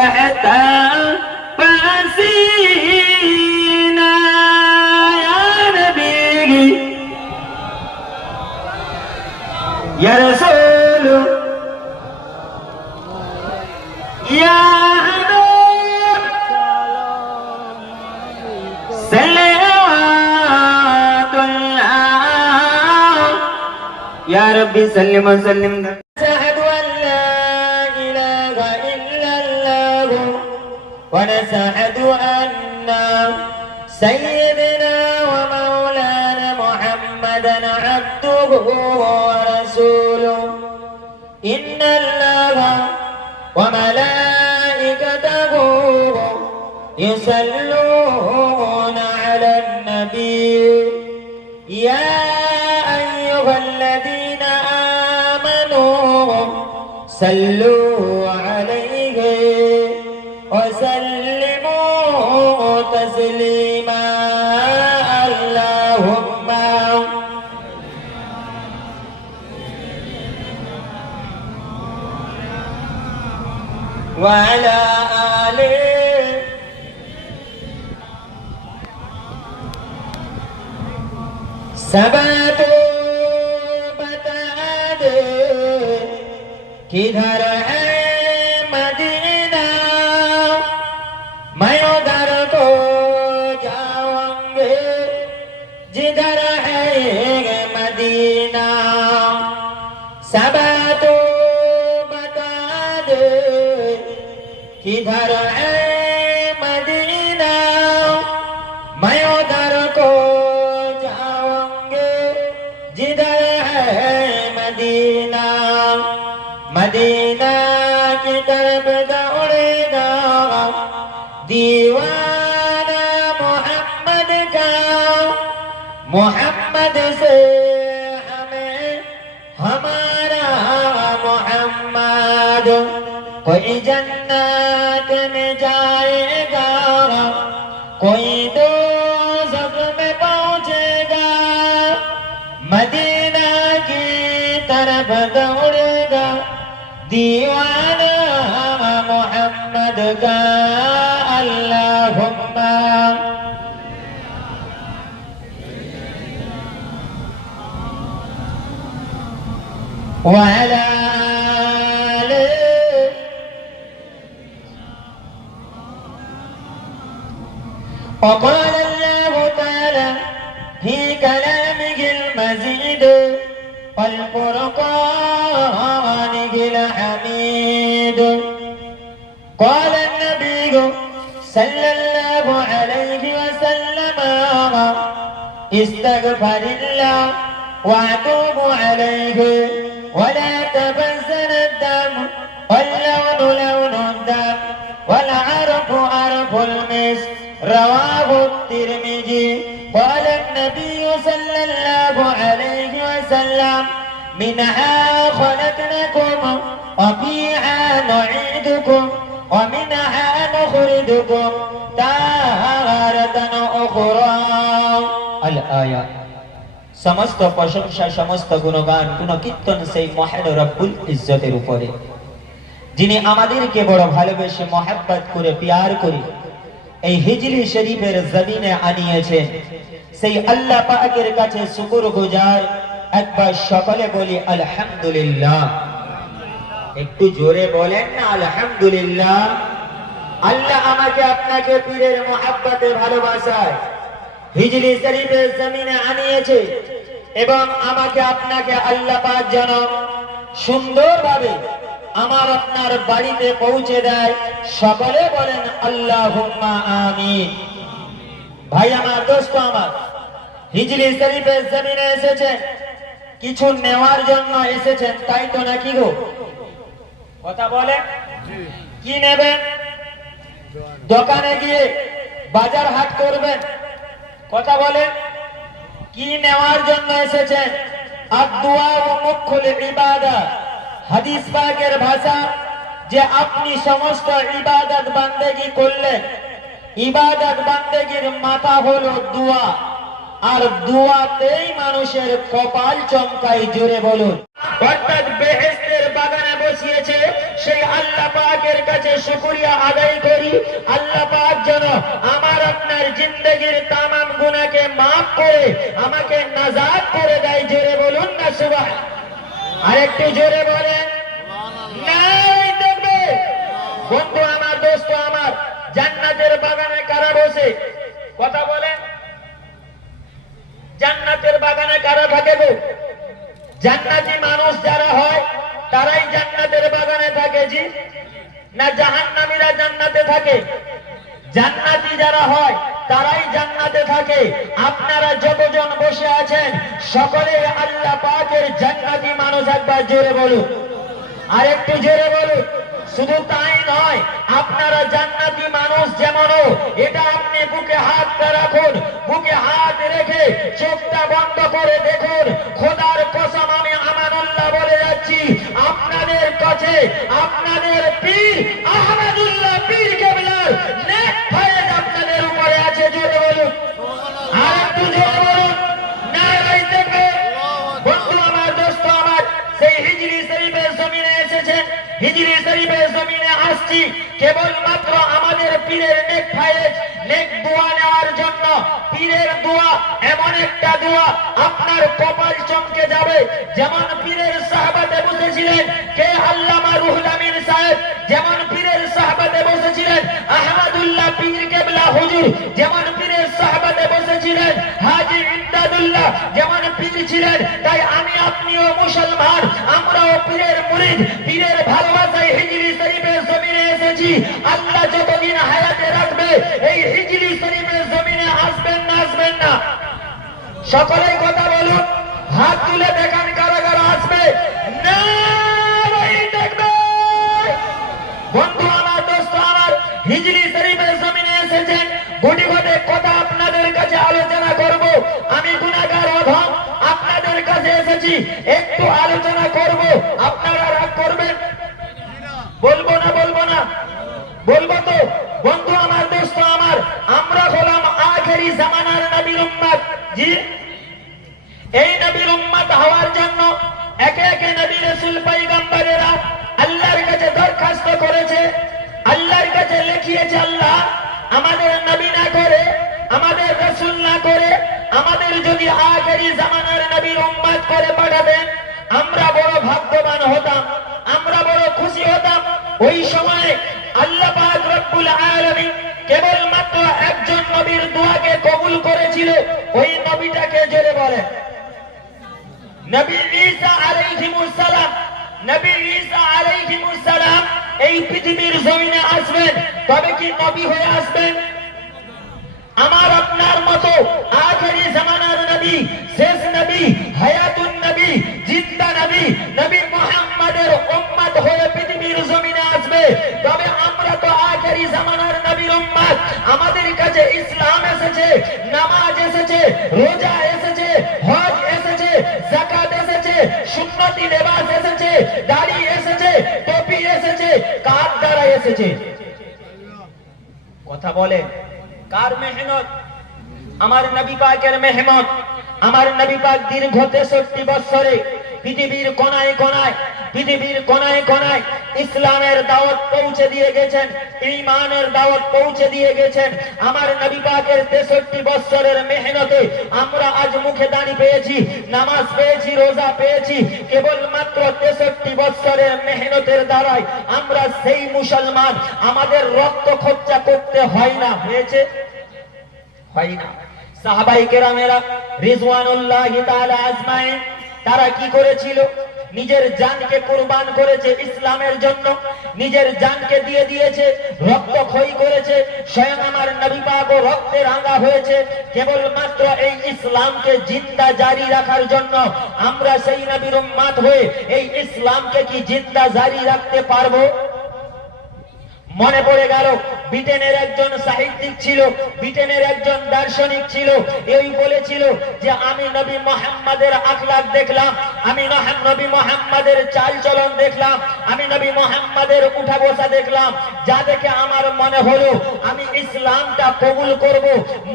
بعد فاسينا يا نبي يا رسول يا حبيب صلوات الله يا ربي سلم وسلم. أشهد أن لا إله إلا الله ونشهد أن سيدنا ومولانا محمدا عبده ورسوله. إن الله وملائكته يصلون على النبي يا أيها الذين آمنوا صلوا عليه وسلموا تسليما. اللهم وعلى آله सबत बता दे किधर है मदीना मैं उधर को जाऊंगे जिधर है मदीना. सबत बता दे किधर है मदीना मैं उधर को जिधर है मदीना. मदीना की तरफ दौड़ेगा दीवाना मोहम्मद का. मोहम्मद से हमें हमारा मोहम्मद. कोई जन्नत में जाएगा कोई दोज़ख में पहुंचेगा. मदीना की तरफ दौड़ेगा दीवाना मोहम्मद का. अल्लाहुम्मा वअला आलिहि وقال الله تعالى في كلامه المزيد والفرقان الحميد. قال النبي صلى الله عليه وسلم استغفر الله واتوب عليه ولا تبذر الدم واللون لون الدم والعرف عرف المسك. رواه الترمذي. قال النبي صلى الله عليه وسلم منها خلقناكم وفيها نعيدكم ومنها نخرجكم تارة أخرى. الآية. সমস্ত প্রশংসা সমস্ত গুণগান কোন কীর্তন সেই মহান রব্বুল ইজ্জতের উপরে যিনি আমাদেরকে বড় ভালোবেসে মহব্বত করে প্যার করে এই হিজরি শরীফের জমিনে আনিয়েছেন. সেই আল্লাহ পাকের কাছে শুকরগুজার. একবার সকলে বলি আলহামদুলিল্লাহ. একটু জোরে বলেন না আলহামদুলিল্লাহ. আল্লাহ আমাকে আপনাকে পীরের মহব্বতে ভালোবাসায় হিজরি শরীফের জমিনে আনিয়েছে এবং আমাকে আপনাকে আল্লাহ পাক যেন সুন্দরভাবে আমার আপনার বাড়িতে পৌঁছে দেয়. সকলে বলেন আল্লাহুম্মা আমিন. ভাই আমার, দোস্ত আমার, হিজরি শরীফের জমিনে এসেছেন কিছু নেওয়ার জন্য এসেছেন, তাই তো নাকি গো? কথা বলে কি নেবেন? দোকানে গিয়ে বাজার হাট করবেন। কথা বলে কি নেওয়ার জন্য এসেছেন? আদ-দুআ ওয়া মুখুল ইবাদা। হাদিস পাকের ভাষা যে আপনি সমস্ত ইবাদত বান্দেগি করলেন, ইবাদত বান্দেগির মাথা হলো দোয়া, আর দোয়াতেই মানুষের কপাল চমকায়। জোরে বলুন। অর্থাৎ বেহেশতের বাগানে বসিয়েছে সেই আল্লাহ পাকের কাছে শুকরিয়া আদায় করি। আল্লাহ পাক যেন আমার আপনার জিন্দেগির তামাম গুনাহকে মাফ করে আমাকে নাজাত করে দেয়। জোরে বলুন না সুবহান। আরেকটু জোরে বলেন নাই দেখবে। বন্ধু আমার, দোস্ত আমার, জান্নাতের বাগানে কারা বসে? কথা বলেন। জান্নাতের বাগানে কারা থাকে গো? জান্নাতি মানুষ যারা হয় তারাই জান্নাতের বাগানে থাকে। জি না জাহান্নামীরা জান্নাতে থাকে? জান্নাতি যারা হয় তারাই জান্নাতে থাকে। আপনারা যতজন বসে আছেন সকলে আল্লাহ পাকের জান্নাতি মানুষ। একবার জোরে বলুন, আরেকটু জোরে বলুন। শুধু তাই নয়, আপনারা জান্নাতি মানুষ যেমন, এটা আপনি বুকে হাতটা রাখুন, বুকে হাত রেখে চোখটা বন্ধ করে দেখুন। খোদার কসম আমি আমানুল্লাহ বলে যাচ্ছি, আপনাদের কাছে আপনাদের পীর আহমদুল্লাহ পীর কেবলার নেক ফয়েজ আপনাদের উপরে আছে। জোরে বলুন, আরেকটু জোরে বলুন। নারায়ে তাকবীর। বন্ধু আমার, দোস্ত আমার, সেই হিজরি শরীফের জমিনে এসেছেন। হিজরি শরীফের জমিনে আসছি কেবলমাত্র আমাদের পীরের নেক ফয়েজ, নেক দোয়া নেওয়ার জন্য। পীরের দোয়া এমন একটা দোয়া আপনার কপাল চমকে যাবে। যেমন পীরের সাহাবাতে বসেছিলেন কে? আল্লামা রুহুল আমিন সাহেব। যেমন পীরের সাহাবাতে বসেছিলেন আহমদুল্লাহ পীর কেবলা হুজুর। যেমন পীরের সাহাবাতে বসেছিলেন হাজী ইমদাদুল্লাহ। যেমন পীর ছিলেন, তাই আমি আপনিও মুসলমান, আমরাও পীরের মুরিদ। পীরের ভালোবাসায় হিজরি শরীফের জমিনে এসেছি। আল্লাহ যতদিন হায়াতে রাখবে এই হিজরি শরীফের জমিনে আসবেন না? আসবেন না? সকলেই কথা বলুন, হাত তুলে দেখান কারা কারা আসবে। নারায়ে তাকবীর। বন্ধু আমার, দোস্ত আমার, হিজরি শরীফের জমিনে এসেছেন। গুটি গুটি কথা আপনাদের কাছে আলোচনা করব। আমি গুনাহগার অধম, আপনাদের কাছে এসেছি, একটু আলোচনা করব। আপনারা রাগ করবেন? বলবো না? বলবো না? বলবো তো। বন্ধু আমার, দোস্ত আমার, আমরা হলাম আখেরি জামানার নবীর উম্মত। জি, এই নবীর উম্মত হওয়ার জন্য একে একে নবী রাসূল পয়গম্বরেরা আল্লাহর কাছে দরখাস্ত করেছে, আল্লাহর কাছে লিখিয়েছে, আল্লাহ আমাদের নবী না করে, আমাদের রাসূল না করে, আমাদের যদি আখেরি জামানার নবীর উম্মত করে পাঠাবেন আমরা বড় ভাগ্যবান হতাম, আমরা বড় খুশি হতাম। ওই সময় আল্লাহ পাক রব্বুল আলামিন কেবলমাত্র একজন নবীর দোয়াকে কবুল করেছিল। ওই নবীটাকে জোরে বলেন, নবী ঈসা আলাইহিস সালাম। নবী ঈসা আলাইহিস সালাম এই পৃথিবীর জমিনে আসবেন, তবে কি নবী হয়ে আসবেন? আমার আপনার মতো আখেরি জামানার নবী, শেষ নবী, হায়াতুন নবী, জিন্দা নবী, নবী মুহাম্মাদের উম্মত হয়ে পৃথিবীর জমিনে আসবে। তবে আমরা তো আখেরি জামানার নবীর উম্মত। আমাদের কাছে ইসলাম এসেছে, নামাজ এসেছে, রোজা এসেছে, হজ এসেছে, যাকাত এসেছে, সুন্নতি লেবাস এসেছে, দাড়ি এসেছে, টুপি এসেছে। কার দ্বারা এসেছে? কথা বলেন, কার মেহনত? আমার নবী পাকের মেহনত। আমার নবী পাক দীর্ঘ 63 বছরে পৃথিবীর কোনায় কোনায়, পৃথিবীর কোনায় কোনায় ইসলামের দাওয়াত পৌঁছে দিয়ে গেছেন, ঈমানের দাওয়াত পৌঁছে দিয়ে গেছেন। আমার নবী পাকের 63 বছরের মেহনতে আমরা আজ মুখে দাঁড়ি পেয়েছি, নামাজ পেয়েছি, রোজা পেয়েছি। কেবলমাত্র 63 বছরের মেহনতের দ্বারাই আমরা সেই মুসলমান। আমাদের রক্ত খরচা করতে হয় না, হয়েছে? হয় না। সাহাবায়ে কেরামেরা রিজওয়ানুল্লাহি তাআলা আজমাইন তারা কি করেছিল? নিজের জানকে কুরবান করেছে ইসলামের জন্য, নিজের জানকে দিয়ে দিয়েছে, রক্ত ক্ষয় করেছে। স্বয়ং আমার নবী পাকও রক্তে রাঙা হয়েছে কেবলমাত্র এই ইসলামকে জিন্দা জারি রাখার জন্য। আমরা সেই নবীর উম্মত হয়ে এই ইসলামকে কি জিন্দা জারি রাখতে পারবো? মনে পড়ে গেল ব্রিটেনের একজন সাহিত্যিক ছিল, ব্রিটেনের একজন দার্শনিক ছিল। এই বলেছিল যে আমি নবী মুহাম্মাদের আখলাক দেখলাম, আমি নবী মুহাম্মাদের চাল চলন দেখলাম, আমি নবী মুহাম্মাদের উঠা বসা দেখলাম, যা দেখে আমার মনে হলো আমি ইসলামটা কবুল করব,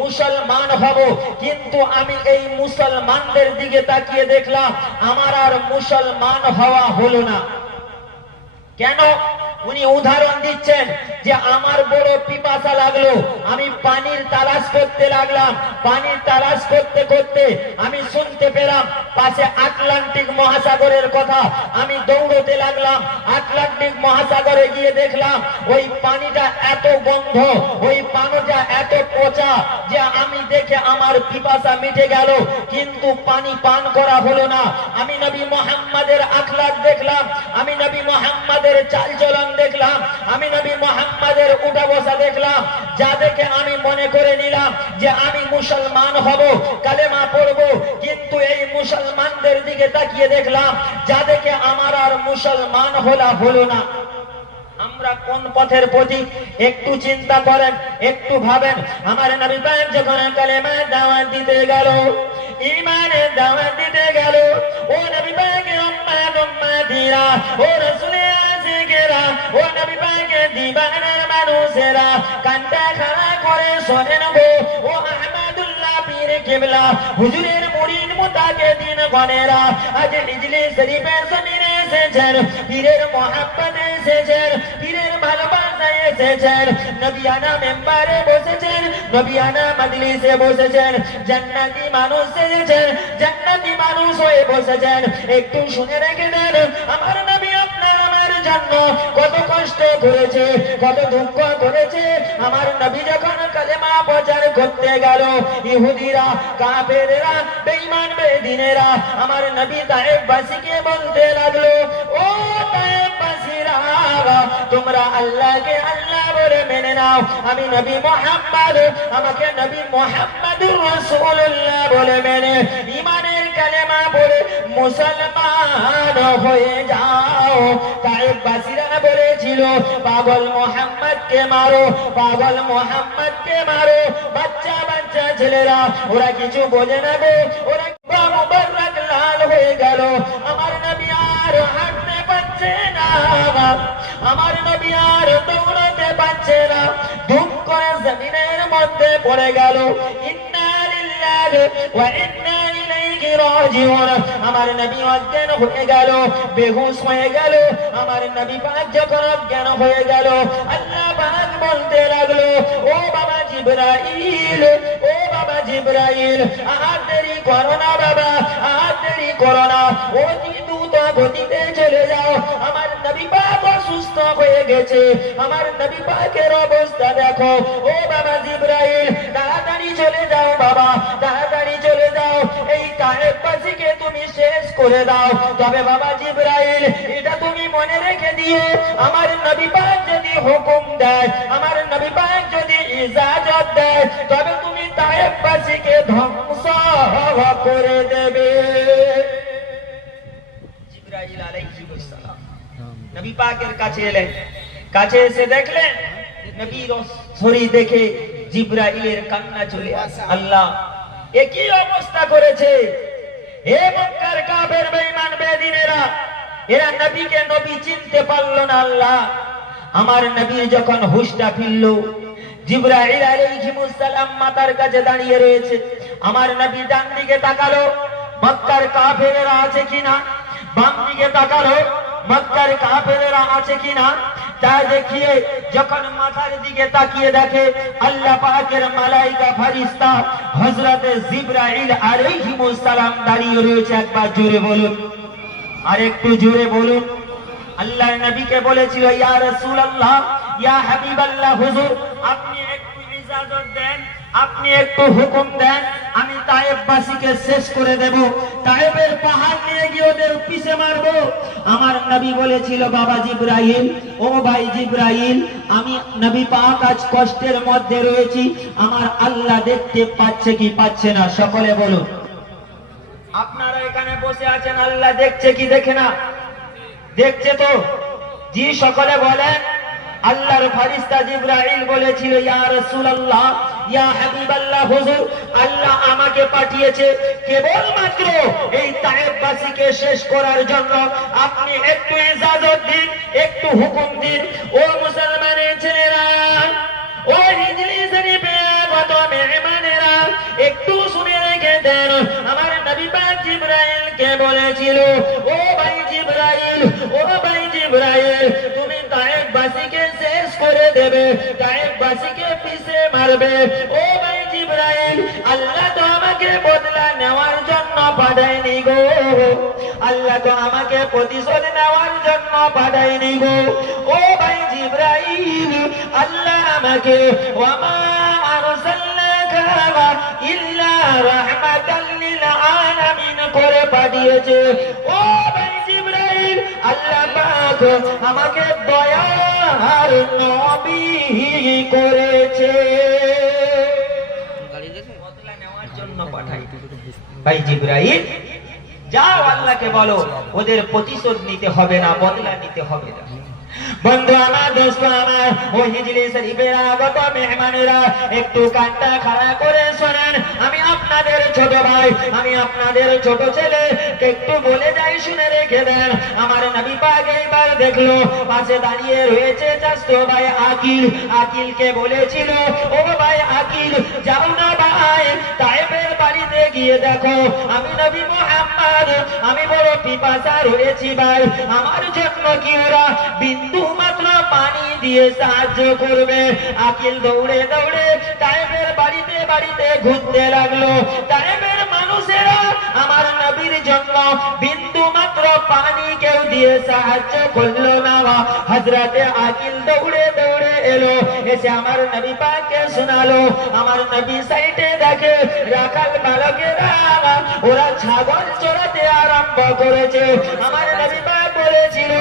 মুসলমান হব। কিন্তু আমি এই মুসলমানদের দিকে তাকিয়ে দেখলাম আমার আর মুসলমান হওয়া হলো না। কেন? উনি উদাহরণ দিচ্ছেন যে আমার বড় পিপাসা লাগলো, আমি পানির তালাশ করতে লাগলাম। পানির তালাশ করতে করতে আমি শুনতে পেলাম পাশে আটলান্টিক মহাসাগরের কথা। আমি দৌড়তে লাগলাম, আটলান্টিক মহাসাগরে গিয়ে দেখলাম ওই পানিটা এত গন্ধ, ওই পানিটা এত পচা যে আমি দেখে আমার পিপাসা মিটে গেল, কিন্তু পানি পান করা হলো না। আমি নবী মুহাম্মাদের আখলাক দেখলাম, আমি নবী মুহাম্মাদের চালচলন দেখলাম, আমি নবী মুহাম্মাদের উঠা বসা দেখলাম, যা দেখে আমি মনে করে নিলাম যে আমি মুসলমান হব, কালেমা পড়ব। কিন্তু এই মুসলমানদের দিকে তাকিয়ে দেখলাম, যা দেখে আমার আর মুসলমান হলো না। আমরা কোন পথের প্রতি একটু চিন্তা করেন, একটু ভাবেন। আমার নবী পাক যখন কালেমার দাওয়াত দিতে গেল, ঈমানের দাওয়াত দিতে গেল, ও নবী পাকের উম্মতিরা, ও রাসূলের আশিকেরা, ও নবী পাকের দিবানার মানুষেরা কান্দা খাড়া করে শোনেন গো, ও আহমদুল্লাহ পীর কিবলা হুজুরের মুরিদ মুতাকিদিন গণেরা আজ ইজলি শরীফে জমিনে এসেছেন, পীরের মহব্বতে এসেছেন, পীরের ভালোবাসায় এসেছেন, নবিয়ানা মেম্বারে বসেছেন, নবিয়ানা মজলিসে বসেছেন, জান্নাতি মানুষ এসেছেন, জান্নাতি মানুষ হয়ে বসেছেন। একটু শুনে রেখে দেন, আমার নবী আপনার আমার জন্য কত কষ্ট করেছে, কত দুঃখ করেছে। আমার নবী যখন কালেমা প্রচার করতে গেল, ইহুদিরা, কাফেররা, বেঈমান বেদিনেরা আমার নবী তায়েফবাসীকে বলতে লাগলো, ও তায়েফবাসীরা, তোমরা আল্লাহকে আল্লাহ বলে মেনে নাও, আমি নবী মুহাম্মদ, আমাকে নবী মুহাম্মদুর রাসূলুল্লাহ বলে মেনে ঈমানের কালেমা পড়ে মুসলমান হয়ে যাও। তায়েফবাসীরা বলেছিল, পাগল মুহাম্মদকে মারো, পাগল মুহাম্মদকে মারো। বাচ্চা বাচ্চা ছেলেরা, ওরা কিছু বোঝে না গো, ওরা মুবারক লাল হয়ে গেল। আমার নবী আর হাঁটতে পারছে না, আমার নবী আর দৌড়াতে পারছে না, ধুম করে জমিনের মধ্যে পড়ে গেল। ইন্না লিল্লাহি ওয়া ইন্না ইলাইহি রাজিউন। আমার নবী অজ্ঞান হয়ে গেল, বেহুশ হয়ে গেল। আমার নবী পাক যখন অজ্ঞান হয়ে গেল, আল্লাহ পাক বলতে লাগলো, ও বাবা জিবরাইল, ও বাবা জিবরাইল, আর দেরি করো না বাবা, আর দেরি করো না, অতি দ্রুত গতিতে চলে যাও। আমার নবী পাক অসুস্থ হয়ে গেছে, আমার নবী পাকের অবস্থা দেখো। ও বাবা জিবরাইল, তাড়াতাড়ি চলে যাও বাবা, তাড়াতাড়ি চলে যাও, এই তায়েফবাসীকে তুমি শেষ করে দাও। তবে বাবা জিবরাইল, এটা তুমি মনে রেখে দিও, আমার নবী পাক যদি হুকুম দেয়, আমার নবী পাক যদি ইজাজত দেয়, তবে তুমি তায়েফবাসীকে ধ্বংস করে দেবে। জিবরাইল আলাইহিস সালাম নবী পাকের কাছে এলেন, কাছে এসে দেখলেন নবীর শরীর দেখে জিবরাইলের কান্না চলে আসে। আল্লাহ, এ কি অবস্থা করেছে? হে মক্কার কাফের বেঈমান বেদিনেরা, এরা নবীকে নবী চিনতে পারলো না। আল্লাহ, আমার নবী যখন হুশটা ফিরল, জিবরাইল আলাইহিস সালাম মাথার কাছে দাঁড়িয়ে রয়েছে। আমার নবী ডান দিকে তাকালো, মক্কার কাফেরেরা আছে কিনা, বাম দিকে তাকালো, মক্কার কাফেরেরা আছে কিনা, তা দেখিয়ে যখন মাথার দিকে তাকিয়ে দেখে আল্লাহ পাকের মালাইকা ফেরেশতা হযরতে জিবরাইল আলাইহিস সালাম দাঁড়িয়ে রয়েছে। একবার জোরে বলুন, আর একটু জোরে বলুন। আল্লাহর নবীকে বলেছিল, ইয়া রাসূলুল্লাহ, ইয়া হাবিবাল্লাহ, হুজুর আপনি একটু ইজাজত দেন, আপনি একটু হুকুম দেন, আমি তায়েফবাসীকে শেষ করে দেব, তায়েফের পাহাড় নিয়ে গিয়ে ওদের পিছে মারবো। আমার নবী বলেছিল, বাবা জিবরাইল, ও ভাই জিবরাইল, আমি নবী পাক আজ কষ্টের মধ্যে রয়েছি, আমার আল্লাহ দেখতে পাচ্ছে কি পাচ্ছে না? সকলে বলুন। আপনারা এখানে বসে আছেন, আল্লাহ দেখছে কি দেখে না? দেখছে তো? জি, সকলে বলেন। আল্লাহর ফেরেশতা জিবরাইল বলেছিল, ইয়া রাসূলুল্লাহ, ইয়া হাবিবাল্লাহ, হুজুর আল্লাহ আমাকে পাঠিয়েছে কেবলমাত্র এই তায়েফবাসীকে শেষ করার জন্য। আপনি একটু ইজাজত দিন, একটু হুকুম দিন। ও মুসলমানের ছেলেরা, ও হিজলি শরীফে কত মেহমানেরা, একটু শুনে রেখে দেন। আমার নবী পাক জিবরাইলকে বলেছিল, ও ভাই জিবরাইল, ও ভাই জিবরাইল, তুমি তায়েফ দেবে, তায়েফবাসীকে পিছে মারবে। ও ভাই জিবরাইল, আল্লাহ তো আমাকে বদলা নেওয়ার জন্য পাঠায়নি গো, আল্লাহ তো আমাকে প্রতিশোধ নেওয়ার জন্য পাঠায়নি গো। ও ভাই জিবরাইল, আল্লাহ আমাকে ওয়ামা আরসালনাকা ইল্লা রাহমাতাল লিল আলামিন করে পাঠিয়েছে। ও ভাই জিবরাইল, আল্লাহ পাক আমাকে দয়ার নবী করেছে, বদলা নেওয়ার জন্য পাঠাই। ভাই জিবরাইল, যাও আল্লাহকে বলো ওদের প্রতিশোধ নিতে হবে না, বদলা নিতে হবে না। বন্ধু আমার, দোস্ত আমার, ও হিজলি শরীফের আগত মেহমানেরা, একটু কানটা খাড়া করে শোনেন। আমি আপনাদের ছোট ভাই, আমি আপনাদের ছোট ছেলে, একটু বলে যাই, শুনে রেখে দেন। আমার নবী পাক এইবার দেখলো পাশে দাঁড়িয়ে রয়েছে চাচতো ভাই আকিল। আকিলকে বলেছিল, ও ভাই আকিল, যাও না ভাই, তায়েফের বাড়িতে গিয়ে দেখো আমি নবী মুহাম্মদ, আমি বড় পিপাসা রয়েছি ভাই, আমার জন্য কি ওরা বিন্দু মাত্র পানি দিয়ে সাহায্য করবে? আকিল দৌড়ে দৌড়ে তায়েফের বাড়িতে বাড়িতে ঘুরতে লাগলো। তায়েফের মানুষেরা আমার নবীর জন্য বিন্দু মাত্র পানি কেউ দিয়ে সাহায্য করলো না। হযরতে আকিল দৌড়ে দৌড়ে এলো, এসে আমার নবী পাককে শোনালো। আমার নবী সাইডে দেখে রাখাল বালকেরা ওরা ছাগল চড়াতে আরম্ভ করেছে। আমার নবী পাক বলেছিল,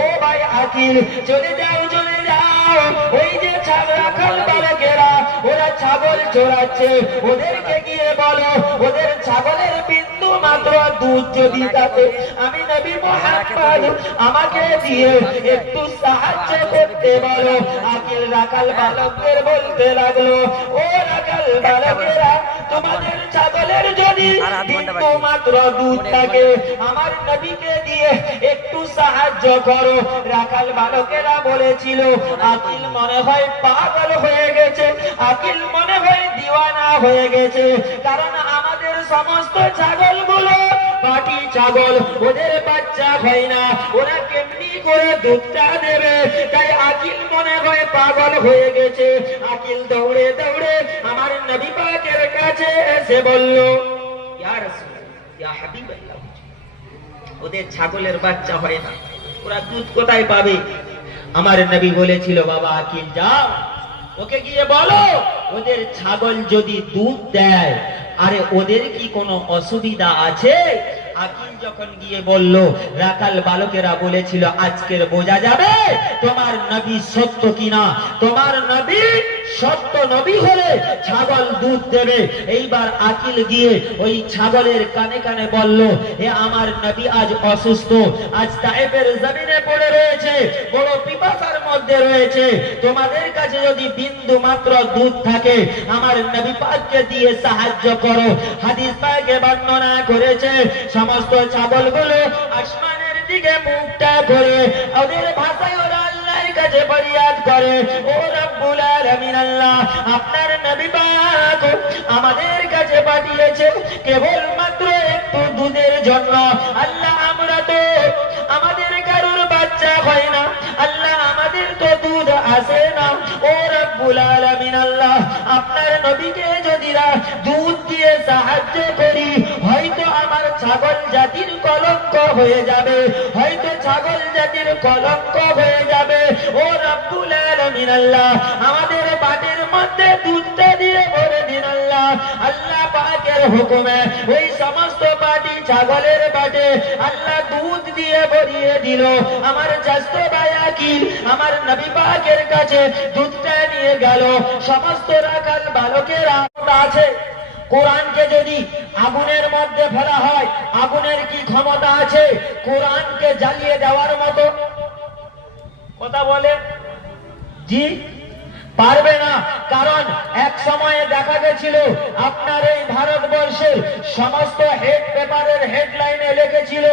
ও ভাই আকিল, চলে যাও চলে যাও, ওই যে রাখাল বালকেরা ওরা ছাগল চড়াচ্ছে, ওদেরকে গিয়ে বলো ওদের ছাগলের বিন্দু মাত্র দুধ যদি থাকে আমি নবী মুহাম্মদ আমাকে দিয়ে একটু সাহায্য করতে বলো। আকিল রাখাল বালকদের বলতে লাগলো, ও রাখাল বালকেরা, তোমাদের ছাগলের যদি বিন্দু মাত্র দুধ থাকে আমার নবীকে দিয়ে একটু সাহায্য করো। রাখাল বালকেরা বলেছিল, আকিল মনে হয় পাগল হয়ে গেছে, আকিল মনে হয় দিওয়ানা হয়ে গেছে, কারণ আমাদের সমস্ত ছাগলগুলো পাটি ছাগল, ওদের বাচ্চা হয় না, ওরা কেমনি করে দুধটা দেবে? তাই আকিল মনে হয় পাগল হয়ে গেছে। আকিল দৌড়ে দৌড়ে আমার নবী পাকের কাছে এসে বলল, ইয়া রাসূলুল্লাহ, ইয়া হাবিবাল্লাহ, ওদের ছাগলের বাচ্চা হয় না, ওরা দুধ কোথায় পাবে? আমার নবী বলেছিল, বাবা আকিল, যাও ওকে গিয়ে বলো ওদের ছাগল যদি দুধ দেয়, আরে ওদের কি কোনো অসুবিধা আছে? আকিল যখন গিয়ে বলল, রাখাল বালকেরা বলেছিল, আজকের বোঝা যাবে তোমার নবী সত্য কিনা। তোমার নবী সত্য নবী হলে ছাগল দুধ দেবে। এইবার আকিল গিয়ে ওই ছাগলের কানে কানে বলল, হে আমার নবী আজ অসুস্থ, আজ তায়েফের জমিনে পড়ে রয়েছে, বড় পিপাসার মধ্যে রয়েছে, তোমাদের কাছে যদি বিন্দু মাত্র দুধ থাকে আমার নবী পাককে দিয়ে সাহায্য করো। হাদিস পাকে বর্ণনা করেছে, সমস্ত ছাগলগুলো আসমানের দিকে মুখটা করে ওদের ভাষায় ওরা আল্লাহর কাছে ফরিয়াদ করে, ও রব্বুল আলামিন, আল্লাহ আপনার নবী পাক আমাদের কাছে পাঠিয়েছে কেবল মাত্র একটু দুধের জন্য। আল্লাহ আমরা তো আমাদের কারোর বাচ্চা হয় না, আল্লাহ আমাদের তো দুধ আসে না। ও রব্বুল আলামিন, আল্লাহ আপনার নবীকে যদি দুধ দিয়ে সাহায্য করি, হয়তো আমার ছাগল জাতির কলঙ্ক হয়ে যাবে, হয়তো ছাগল জাতির কলঙ্ক হয়ে যাবে। ও রব্বুল আলামিন, আল্লাহ আমাদের বাটির মধ্যে দুধটা দিয়ে ভরে দিন। আল্লাহ আল্লাহ পাকের হুকুমে ওই সমস্ত বাটি ছাগলের বাটে আল্লাহ দুধ দিয়ে ভরিয়ে দিল। আমার চাচতো ভাই আকিল আমার নবী পাকের কাছে দুধটা নিয়ে গেল। সমস্ত রাখাল বালকেরা আছে, কোরআনকে যদি আগুনের মধ্যে ফেলা হয়, আগুনের কি ক্ষমতা আছে কোরআনকে জ্বালিয়ে দেওয়ার মতো? কথা বলে জি, পারবে না। কারণ এক সময়ে দেখা গেছিল আপনার এই ভারতবর্ষের সমস্ত হেড পেপারের হেডলাইনে লিখেছিল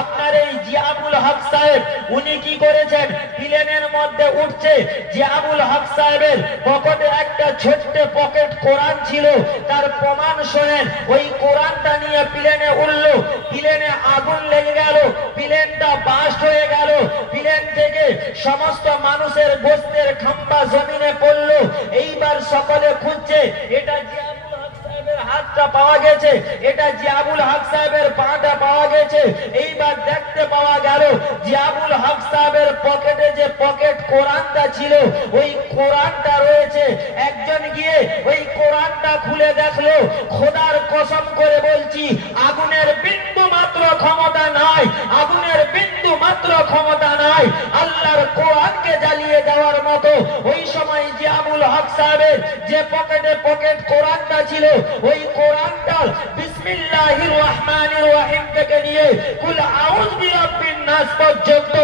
আপনার এই জিয়াউল হক সাহেব, উনি কি করেছেন, প্লেনের মধ্যে উঠছে, জিয়াউল হক সাহেবের পকেটে একটা ছোট্ট পকেট কোরআন ছিল, তার প্রমাণ শোনেন। ওই কোরআনটা নিয়ে প্লেনে উঠলো, প্লেনে আগুন লেগে গেল, প্লেনটা বাস্ট হয়ে গেল, প্লেন থেকে সমস্ত মানুষের গোস্তের খাম্বা জমিনে পড়লো। এইবার সকলে খুঁজছে, এটা জিয়াবুল হক সাহেবের হাতটা পাওয়া গেছে, এটা জিয়াবুল হক সাহেবের পাটা পাওয়া গেছে। এইবার দেখতে পাওয়া গেল জিয়াবুল হক সাহেবের পকেটে যে পকেট কোরআনটা ছিল, ওই কোরআনটা রয়েছে। একজন গিয়ে ওই কোরআনটা খুলে দেখলো। খোদার কসম করে বলছি, আগুনের বিন্দু মাত্র ক্ষমতা নাই, আগুনের বিন্দু মাত্র ক্ষমতা নাই আল্লাহর কোরআনকে জ্বালিয়ে দেওয়ার মতো। ওই সময় জিয়াবুল হক সাহেবের যে পকেটে পকেট কোরআনটা ছিল, ওই কোরআনটা বিসমিল্লাহির রহমানির রহিম থেকে নিয়ে কুল আউযু বিরাব্বিন নাস পর্যন্ত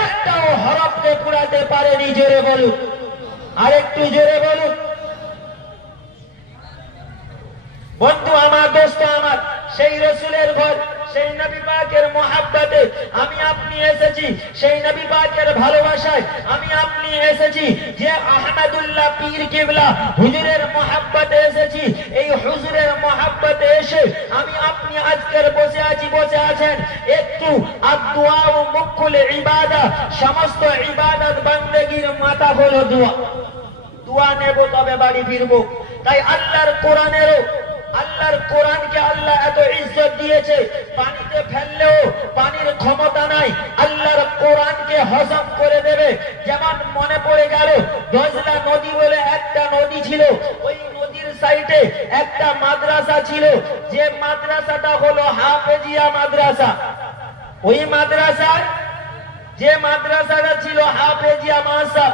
একটাও হরফকে পুরাতে পারেনি। জোরে বলুন, আরেকটু জোরে বলুন। বন্ধু আমার, দোস্ত আমার, সেই রসুলের ঘর, সেই নবী পাকের মহাব্বতে আমি আপনি এসেছি, সেই নবী পাকের ভালোবাসায় আমি আপনি এসেছি। যে আহমদুল্লাহ পীর কিবলা হুজুরের মহাব্বতে এসেছি, এই হুজুরের মহাব্বতে এসে আমি আপনি আজকের বসে আছি, বসে আছেন। একটু আদুয়া ও মুকুল ইবাদত, সমস্ত ইবাদত বান্দেগীর মাথা হলো দোয়া। দোয়া নেব তবে বাড়ি ফিরবো। তাই আল্লাহর কোরআনেরও, আল্লাহর কোরআনকে আল্লাহ এত ইজ্জত দিয়েছে, পানিতে ফেললেও পানির ক্ষমতা নাই, আল্লাহর কোরআনকে হজম করে দেবে। যেমন মনে পড়ে গেল, দজলা নদী বলে একটা নদী ছিল, ওই নদীর সাইডে একটা মাদ্রাসা ছিল, যে মাদ্রাসাটা হলো হাফেজিয়া মাদ্রাসা। ওই মাদ্রাসায়, যে মাদ্রাসাটা ছিল হাফেজিয়া মাদ্রাসা,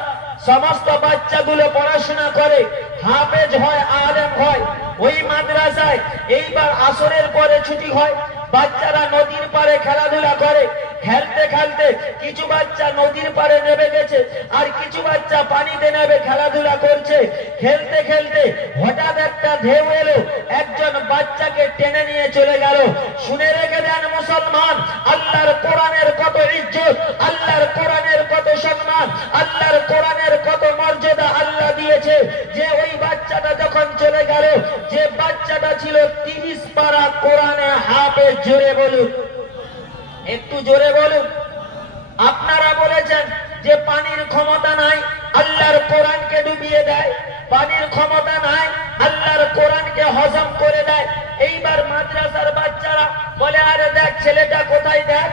সমস্ত বাচ্চাগুলো পড়াশোনা করে, হাফেজ হয়, আলেম হয় ওই মাদ্রাসায়। এইবার আসরের পরে ছুটি হয়, বাচ্চারা নদীর পাড়ে খেলাধুলা করে। খেলতে খেলতে কিছু বাচ্চা নদীর পাড়ে নেমে গেছে, আর কিছু বাচ্চা পানিতে নেমে খেলাধুলা করছে। খেলতে খেলতে হঠাৎ একটা ঢেউ এলো, একজন বাচ্চাকে টেনে নিয়ে চলে গেল। শুনে রেখে দেন মুসলমান, আল্লাহর কোরআনের কত ইজ্জত, আল্লাহর কোরআনের কত সম্মান, আল্লাহর কোরআনের কত মর্যাদা আল্লাহ দিয়েছে। যে ওই বাচ্চাটা যখন চলে গেল, যে বাচ্চাটা ছিল 30 পারা কোরআনে হাফেজ। জোরে বলুন, একটু জোরে বলুন। আপনারা বলেছেন যে পানির ক্ষমতা নাই, আল্লাহর কোরআনকে ডুবিয়ে দেয়, পানির ক্ষমতা নাই, আল্লাহর কোরআনকে হজম করে দেয়। এইবার মাদ্রাসার বাচ্চারা বলে, আরে দেখ ছেলেটা কোথায়, দেখ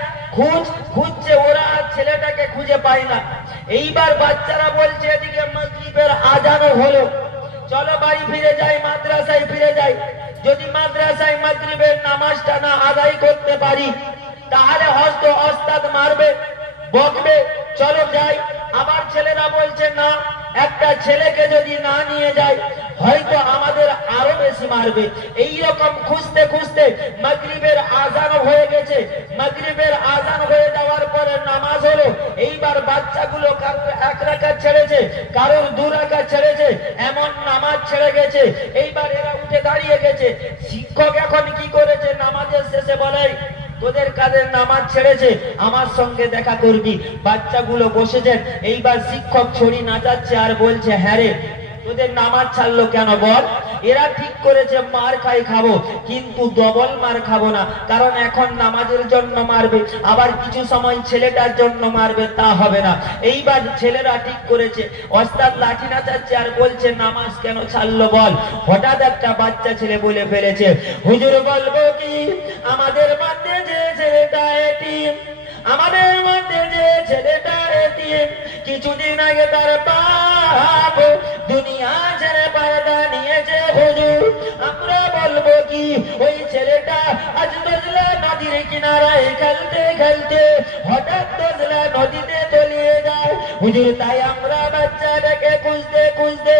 খুঁজছে, ওরা ছেলেটাকে খুঁজে পায় না। এইবার বাচ্চারা বলছে, এদিকে মাগরিবের আজানও হলো, চলো বাড়ি ফিরে যাই, মাদ্রাসায় ফিরে যাই। যদি মাদ্রাসায় মাগরিবের নামাজটা না আদায় করতে পারি, তাহলে হয়তো ওস্তাদ মারবে, বকবে, চলো যাই। আবার ছেলেরা বলছে, না, একটা ছেলেকে যদি না নিয়ে যায় হয়তো আমাদের আরো বেশি মারবে। এইরকম খুঁজতে খুঁজতে মাগরিবের আজান হয়ে গেছে। মাগরিবের আজান হয়ে যাওয়ার পরে নামাজ হলো। এইবার বাচ্চাগুলো কারোর 1 রাকাত ছেড়েছে, কারোর 2 রাকাত ছেড়েছে, এমন নামাজ ছেড়ে গেছে। এইবার এরা উঠে দাঁড়িয়ে গেছে। শিক্ষক এখন কি করেছে, নামাজের শেষে বলে, তোদের কাদের নামাজ ছেড়েছে, আমার সঙ্গে দেখা করবি। বাচ্চাগুলো বসেছেন। এইবার শিক্ষক ছড়ি নাচাচ্ছে আর বলছে, হ্যাঁ রে, তোদের নামাজ ছাড়লো কেন বল? এরা ঠিক করেছে মার খাই খাবো, কিন্তু ডবল মার খাবো না, কারণ এখন নামাজের জন্য মারবে, আবার কিছু সময় ছেলেটার জন্য মারবে, তা হবে না। এইবার ছেলেরা ঠিক করেছে, ওস্তাদ লাঠি নাচাচ্ছে আর বলছে, নামাজ কেন ছাড়লো বল? হঠাৎ একটা বাচ্চা ছেলে বলে ফেলেছে, হুজুর বলবো কি, আমাদের মধ্যে যে ছেলেটা এতিম, আমাদের মধ্যে যে ছেলেটা এতিম, কিছুদিন আগে তার বাপ দুনিয়া ছেড়ে পর্দা নিয়েছে হুজুর। আমরা বলবো কি, ওই ছেলেটা আজ দজলা নদীর কিনারায় খেলতে খেলতে হঠাৎ দজলা নদীতে তলিয়ে যায় হুজুর। তাই আমরা বাচ্চাটাকে খুঁজতে খুঁজতে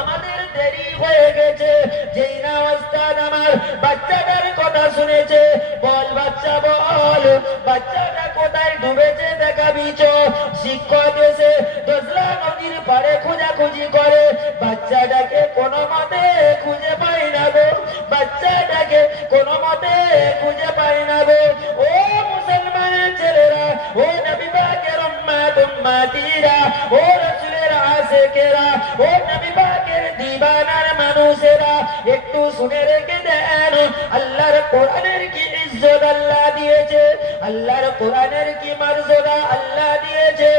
আমাদের দেরি হয়ে গেছে। যেই না ওস্তাদ আমার বাচ্চাটার কথা শুনেছে, বল বাচ্চা বল, বাচ্চাটা কোথায় ডুবেছে দেখাবি চো। শিক্ষক এসে দজলা নদীর পাড়ে খোঁজাখুঁজি করে, বাচ্চাটাকে কোনো মতে খুঁজে পাই না গো, বাচ্চাটাকে কোনো মতে খুঁজে পাই না গো। ও মুসলমানের ছেলেরা, ও নবী পাকের উম্মত উম্মতিরা, ও রাসূলের আশিকেরা, ও নবী পাকের দিন দিবানার মানুষেরা একটু শুনে রেখে দেন, আল্লাহর কোরআনের কি ইজ্জত আল্লাহ দিয়েছে, আল্লাহর কোরআনের কি মর্যাদা আল্লাহ দিয়েছে।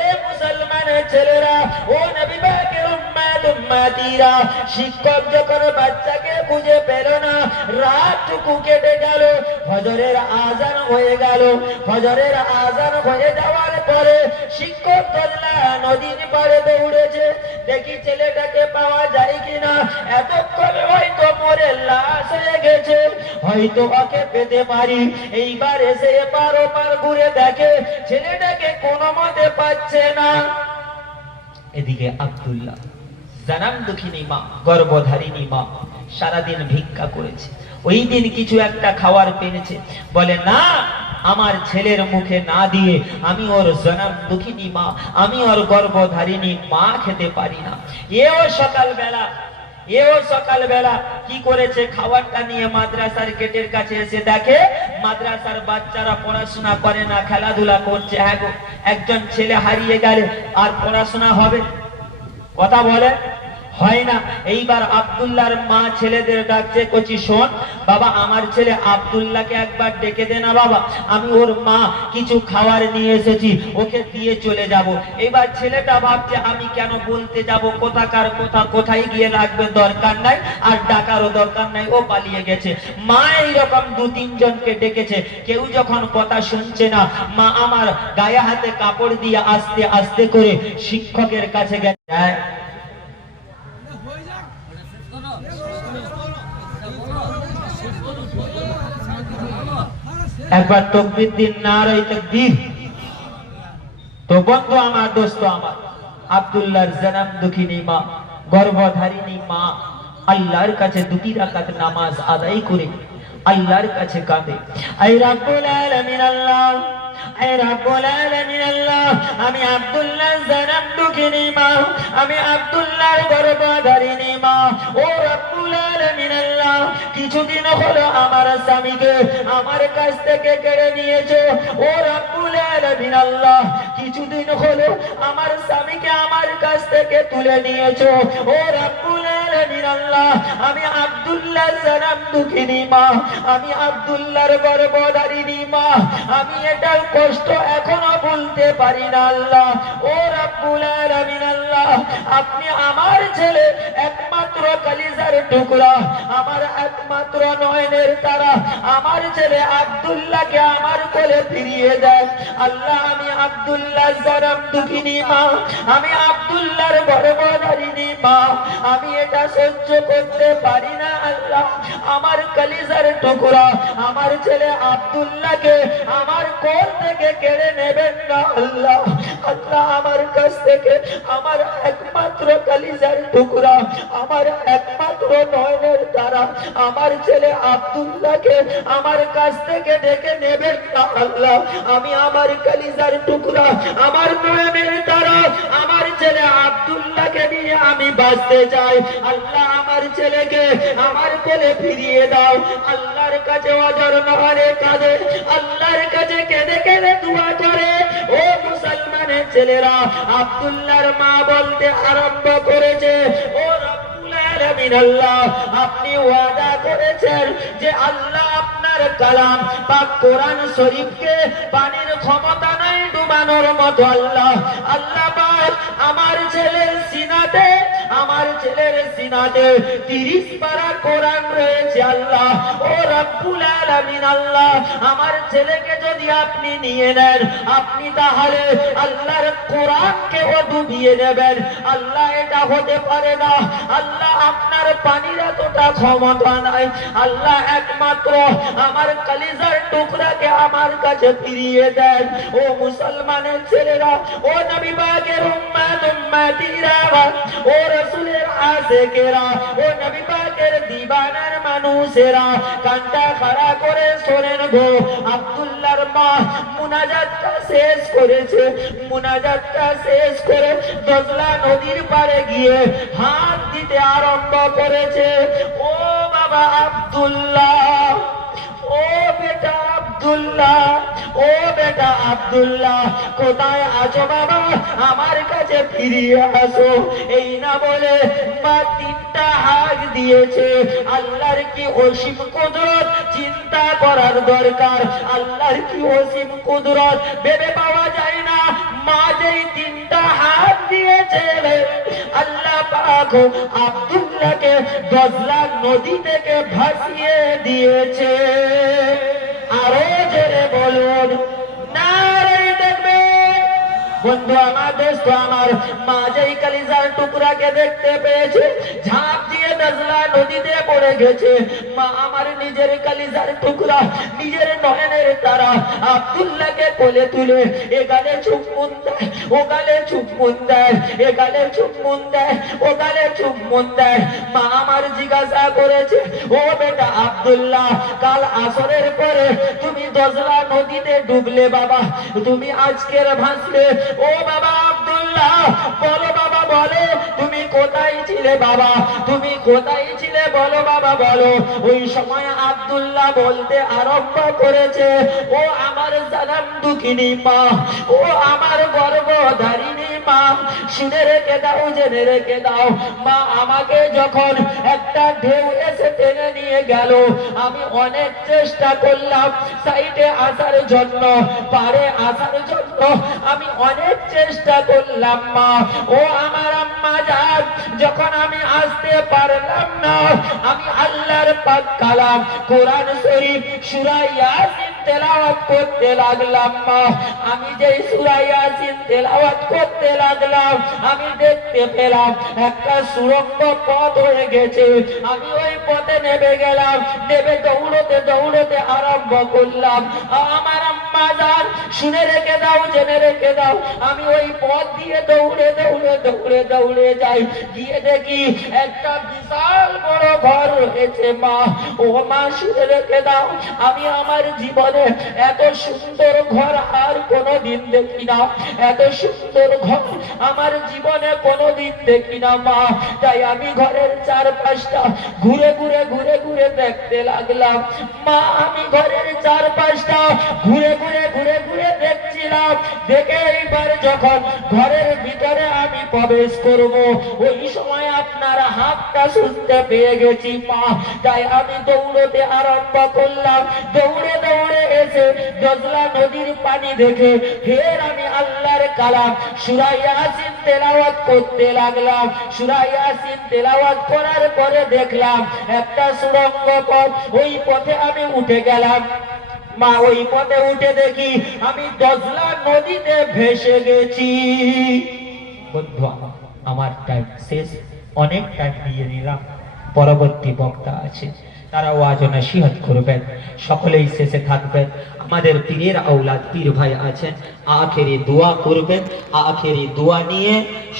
এ মুসলমানের ছেলেরা, ও নবী পাকের উম্মত উম্মতিরা, শিক্ষক যখন বাচ্চাকে খুঁজে পেল না, রাতটুকু কেটে গেল, ফজরের আজান হয়ে গেল। ফজরের আজান হয়ে যাওয়ার পরে শিক্ষক দল্লা নদীর পাড়ে দৌড়েছে, দেখি ছেলেটাকে পাওয়া যায় কিনা। এতক্ষণে হয়তো মরে লাশ হয়ে গেছে, হয়তো ওকে পেতে পারি। এইবার এসে এপার ওপার ঘুরে দেখে ছেলেটাকে কোনো মতে পাচ্ছে না। এদিকে আব্দুল্লাহ জানাম দুঃখিনী মা, গর্ভধারিণী মা, সারাদিন ভিক্ষা করেছে। ওই দিন কিছু একটা খাওয়ার পেয়েছে, বলে না, আমার ছেলের মুখে না দিয়ে আমি ওর জনম দুঃখিনী মা, আমি ওর গর্ভধারিণী মা খেতে পারি না। এও সকালবেলা কি করেছে, খাবারটা নিয়ে মাদ্রাসার গেটের কাছে এসে দেখে মাদ্রাসার বাচ্চারা পড়াশোনা করে না, খেলাধুলা করছে। হ্যাঁ গো, একজন ছেলে হারিয়ে গেলে আর পড়াশোনা হবে? কথা বলে হয় না। এইবার আব্দুল্লাহর মা ছেলেদের ডাকছে, কচি শোন বাবা, আমার ছেলে আব্দুল্লাহকে একবার ডেকে দে না বাবা, আমি ওর মা কিছু খাবার নিয়ে এসেছি, ওকে দিয়ে চলে যাব। এবার ছেলেটা ভাবছে আমি কেন বলতে যাব, কোথাকার কথা, কোথায় গিয়ে লাগবে, দরকার নাই, আর ডাকারও দরকার নাই, ও পালিয়ে গেছে। মা এইরকম দু তিনজনকে ডেকেছে, কেউ যখন কথা শুনছে না, মা আমার গায়ে হাতে কাপড় দিয়ে আস্তে আস্তে করে শিক্ষকের কাছে গেছে। একবার তকবীর দিন, নারায়ে তাকবীর। তো বন্ধু আমার, দোস্ত আমার, আব্দুল্লাহর জনম দুঃখিনী মা, গর্ভধারিণী মা আল্লাহর কাছে দুটি রাকাত নামাজ আদায় করে আল্লাহর কাছে কাঁদে, আই রাব্বুল আলামিন আল্লাহ, আই রাব্বুল আলামিন আল্লাহ, আমি আব্দুল্লাহর জনম দুঃখিনী মা, আমি আব্দুল্লাহর গর্ভধারিণী মা, ও রাব্বুল আলামিন আল্লাহ, কিছুদিন হলো আমার স্বামীকে আমার কাছ থেকে কেড়ে নিয়েছো। ও রাব্বুল আলামিন আল্লাহ, কিছুদিন হলো আমার স্বামীকে আমার কাছ থেকে তুলে নিয়েছো। ও রাব্বুল আলামিন আল্লাহ, আমি আব্দুল্লাহর জনম দুঃখিনী মা, আমি আব্দুল্লাহর গর্ভধারিণী মা, আমি এটার কষ্ট এখনো ভুলতে পারি না আল্লাহ। ও রাব্বুল আলামিন আল্লাহ, আপনি আমার ছেলে একমাত্র কলিজার টুকরা, আমার একমাত্র নয়নের তারা, আমার ছেলে আব্দুল্লাহকে আমার কোলে ফিরিয়ে দেন আল্লাহ। আমি আব্দুল্লাহর জনম দুঃখিনী মা, আমি আব্দুল্লাহর গর্ভধারিণী মা, আমি এটা সহ্য করতে পারি না আল্লাহ। আমার কলিজার টুকরা আমার ছেলে আব্দুল্লাহকে আমার কোল থেকে কেড়ে নেবেন না আল্লাহ। আল্লাহ, আমার কাছ থেকে আমার একমাত্র কলিজার টুকরা, আমার একমাত্র নয়নের তারা, আমার ছেলে আব্দুল্লাহকে আমার কাছ থেকে ডেকে নেবেন না আল্লাহ। আমি আমার কলিজার টুকরা, আমার নয়নের তারা, আমার ছেলে আব্দুল্লাহকে নিয়ে আমি বাঁচতে চাই আল্লাহ। আমার ছেলেকে আমার কোলে ফিরিয়ে দাও। আল্লাহর কাছে অজর নহরে কাঁদে, আল্লাহর কাছে কেঁদে কেঁদে দোয়া করে। ও মুসলমানের ছেলেরা, আব্দুল্লাহর মা বলতে আরম্ভ করেছে, ও রাব্বুল আলামিন আল্লাহ, আপনি ওয়াদা করেছেন যে আল্লাহ আপনার কালাম পাক কোরআন শরীফকে পানির ক্ষমতা নাই ডুবানোর মতো আল্লাহ। আল্লাহ পাক আমার ছেলের সিনাতে, আমার ছেলের সিনাতে 30 পারা কোরআন রয়েছে আল্লাহ। ও রাব্বুল আলামিন আল্লাহ, আমার ছেলেকে যদি আপনি নিয়ে নেন, আপনি তাহলে আল্লাহর কোরআনকে ও ডুবিয়ে নেবেন আল্লাহ। এটা হতে পারে না আল্লাহ, আপনার পানির এতটা ক্ষমতা নাই আল্লাহ। একমাত্র আমার কলিজার টুকরাকে আমার কাছে ফিরিয়ে দেন। ও মুসলমানের ছেলেরা, ও নবী পাকের উম্মত উম্মতিরা, ও রাসূলের আশিকেরা, ও নবী পাকের দিবানার মানুষেরা, কানটা খাড়া করে শোনেন গো। আব্দুল্লাহর মা মুনাজাতটা শেষ করেছে, মুনাজাতটা শেষ করে দজলা নদীর পাড়ে গিয়ে হাত দিতে আরম্ভ করেছে। ও বাবা আব্দুল্লাহ, ও বেটা আব্দুল্লাহ, ও বেটা আব্দুল্লাহ, কোথায় আছো বাবা, আমার কাছে ফিরিয়ে আসো। এই না বলে মা তিনটা হাত দিয়েছে। আল্লাহর কি অসীম কুদরত, চিন্তা করার দরকার। আল্লাহর কি অসীম কুদরত ভেবে পাওয়া যায় না। মা যেই তিনটা হাত দিয়েছে, আল্লাহ পাক আব্দুল্লাহকে দজলা নদী থেকে ভাসিয়ে দিয়েছে। আরো জোরে বলুন নারে তাকবীর। বন্ধু আমার, দোস্ত আমার, মা যেই কালিজার টুকরাকে দেখতে পেয়েছে, ঝাঁপ দিয়ে দজলা নদীতে পড়ে গেছে। মা আমার নিজের কালিজার টুকরা, নিজের নয়নের তারা আব্দুল্লাহকে কোলে তুলে এ গালে চুম্বন দেয়, ও গালে চুম্বন দেয়, এ গালে চুম্বন দেয়, ও গালে চুম্বন দেয়। মা আমার জিজ্ঞাসা করেছে, ও বেটা আব্দুল্লাহ, কাল আসরের পরে তুমি দজলা নদীতে ডুবলে বাবা, তুমি আজকের ভাসলে। ও বাবা আব্দুল্লাহ, বলো বাবা, বলো তুমি কোথায় ছিলে বাবা, তুমি কোথায় ছিলে বলো বাবা, বলো। ওই সময় আব্দুল্লাহ বলতে আরম্ভ করেছে, ও আমার জানাম দুঃখিনী মা, ও আমার গর্ভধারিণী মা, শুনে রেখে দাও, জেনে রেখে দাও। মা আমাকে যখন একটা ঢেউ এসে টেনে নিয়ে গেল, আমি অনেক চেষ্টা করলাম সাইডে আসার জন্য, পারে আসার জন্য আমি অনেক চেষ্টা করলাম মা। ও আমার আম্মা জান, যখন আমি আসতে পারলাম না, আমি আল্লাহর পাক কালাম কোরআন শরীফ সূরা ইয়াসিন তেলাওয়াত করতে লাগলাম মা। আমি যেই সূরা ইয়াসিন তেলাওয়াত করতে লাগলাম, আমি দেখতে পেলাম একটা সুড়ঙ্গ পথ হয়ে গেছে। আমি ওই পথে নেমে গেলাম, নেমে দৌড়তে দৌড়তে আরম্ভ করলাম। আমার আম্মা জান, শুনে রেখে দাও, জেনে রেখে দাও, আমি ওই পথ দিয়ে দৌড়ে দৌড়ে দৌড়ে দৌড়ে যাই, গিয়ে দেখি একটা বিশাল বড় ঘর রয়েছে মা। ও মা, শুনে রেখে দাও, আমি আমার জীবনে এত সুন্দর ঘর আর কোনোদিন দেখি না, এত সুন্দর ঘর আমার জীবনে কোনোদিন দেখি না মা। তাই আমি ঘরের চারপাশটা ঘুরে ঘুরে ঘুরে ঘুরে দেখতে লাগলাম মা। আমি ঘরের চারপাশটা ঘুরে ঘুরে ঘুরে ঘুরে দেখছিলাম। দেখে এইবার যখন ঘরের ভিতরে আমি প্রবেশ করব, ওই সময় আপনার হাতটা শুনতে পেয়ে গেছি মা। তাই আমি দৌড়তে আরম্ভ করলাম। দৌড়ে দৌড়ে এসে দজলা নদীর পানি দেখে ফের আমি আল্লাহর কালাম সূরা ইয়াসিন তেলাওয়াত করতে লাগলাম। সূরা ইয়াসিন তেলাওয়াত করার পরে দেখলাম একটা সুড়ঙ্গ পথ, ওই পথে আমি উঠে গেলাম মা। ওই পথে উঠে দেখি আমি দজলা নদীতে ভেসে গেছি। বন্ধু আমার টাইম শেষ, অনেক টাইম দিয়ে নিলাম। পরবর্তী বক্তা আছে, তারা ওয়াজ ও নসিহত করবেন, সকলেই শেষে থাকবেন। আমাদের পীরের আওলাদ পীর ভাই আছেন, আখেরি দোয়া করবেন। আখেরি দোয়া নিয়ে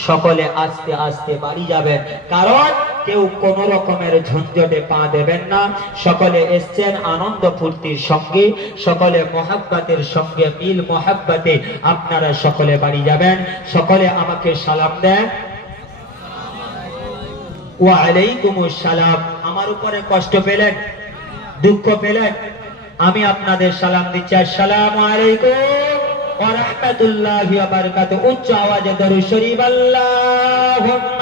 সকলে আস্তে আস্তে বাড়ি যাবেন, কারণ কেউ কোন রকমের ঝঞ্ঝটে পা দেবেন না। সকলে এসছেন আনন্দ ফুর্তির সঙ্গে, সকলে মোহাব্বতের সঙ্গে, মিল মোহাব্বতে আপনারা সকলে বাড়ি যাবেন। সকলে আমাকে সালাম দেন। ওয়ালাইকুমুস সালাম। আমার উপরে কষ্ট পেলেন, দুঃখ পেলেন, আমি আপনাদের সালাম দিচ্ছি। আসসালামু আলাইকুম ওয়া রাহমাতুল্লাহি ওয়া বারাকাতুহু। উচ্চ আওয়াজে দরুদ শরীফ। আল্লাহুম্মা